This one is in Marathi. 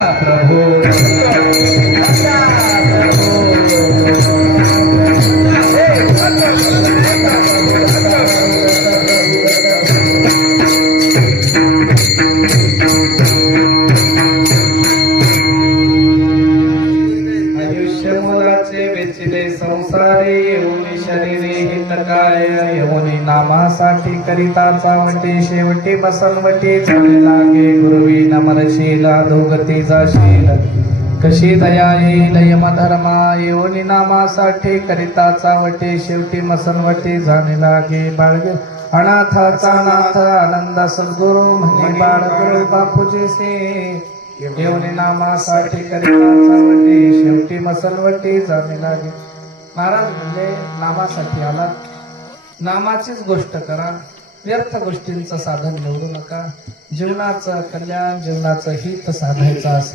प्रभो आयुष्य मुलाचे वेचिले संसारे येऊनी शरीरे हितकाय येऊनी नामासाठी करिता चावटे शेवटी बसनवटी झाले लागे गुरुवी नमरशील अधोगती जाशील कशी दया येईल यमधर्मा येऊनी नामासाठी करिता चावटे शेवटी मसनवटी झाले लागे बाळगे अनाथाचा नाथ आनंद सद्गुरु म्हणे बाळगुरु बापूजी से येऊनी नामासाठी करिता चावटे शेवटी मसनवटी झाले लागे. महाराज म्हणजे नामासाठी आला, नामाचीच गोष्ट करा, व्यर्थ गोष्टींचं साधन निवडू नका. जीवनाचं कल्याण जीवनाचं हित साधायचं असेल